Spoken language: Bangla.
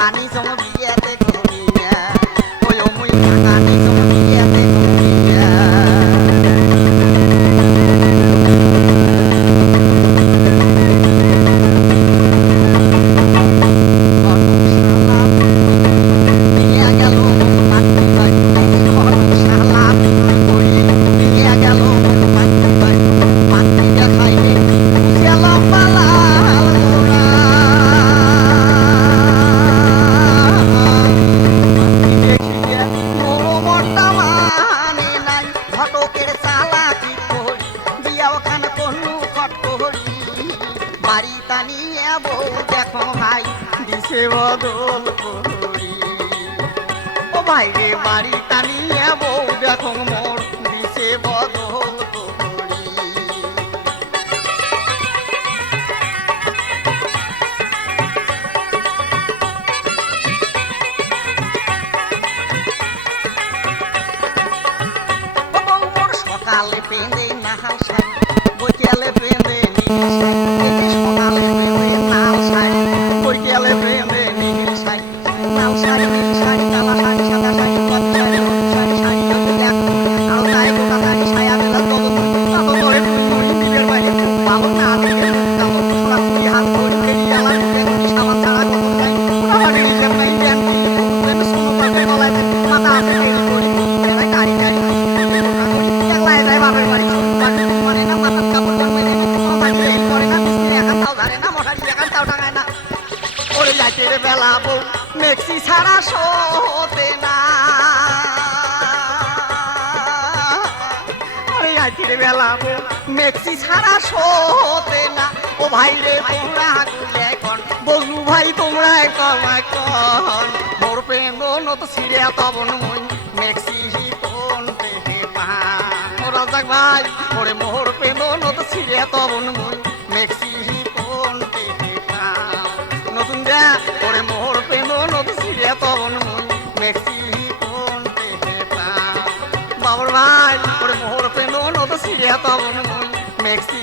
ভাঙানি জম বিয়েতে ঘুমিয়া ওই মুই ভাঙানি জম বিয়েতে ঘুমিয়া বাড়ি টানিয়ে বউ দেখো ভাই দিছে বদল করি ও ভাই রে বাড়ি টানিয়ে বউ দেখো মোর দিছে বদল করি বউ মোর সকালে পেঁদে নাহাল সাই বৈকালে পেঁদে সকালে পেঁদে নাল সাই বৈকালে পেঁদে নীল সাই লাল শাড়ি নীল শাড়ি কালা শাড়ি সাদা শাড়ি কত শাড়ি হলুদ শাড়ি শাড়ি হতে দেখ আরো তাই গোটা শাড়ি সায়া দিলা তত ধরে তুই নিজের বাইরে খুব ভালো না দেখে কালো ছোড়া ছুরি হাত ধরে ফেরি আলা দেখি সামান ছাড়া কত নাই আমার নিজের নাই ব্যান্ডি প্রেম শুনো পাবে গলায় মাথা আছে ফেরি করি বেড়াই গাড়ি গাড়ি একলাই যায় বাপের বাড়ি মানে না মাথার কাপড় জন্মে নেই মাঝে এই করে না মিস্ত্রি একা তাও ধরে না মশারি একা তাও টাঙায় না ওরে যাইতে রে বেলা বউ মেক্সি ছাড়া শোতে না ওরে যাইতে রে বেলা বউ মেক্সি ছাড়া শোতে না ও ভাই রে তোমরা গুলে কন বজলু ভাই তোমরা কমায় কন মোর প্রেম নত ছিড়ে তবন মই মেক্সি কোন পেহে পা ও রাজাক ভাই ওরে মোর প্রেম নত ছিড়ে তবন মই মেক্সি কোন পেহে পা নতুন দে ওরে মোর প্রেম নত ছিড়ে তবন মই মেক্সি কোন পেহে পা বাবর ভাই ওরে মোর প্রেম নত ছিড়ে তবন মই মেক্সি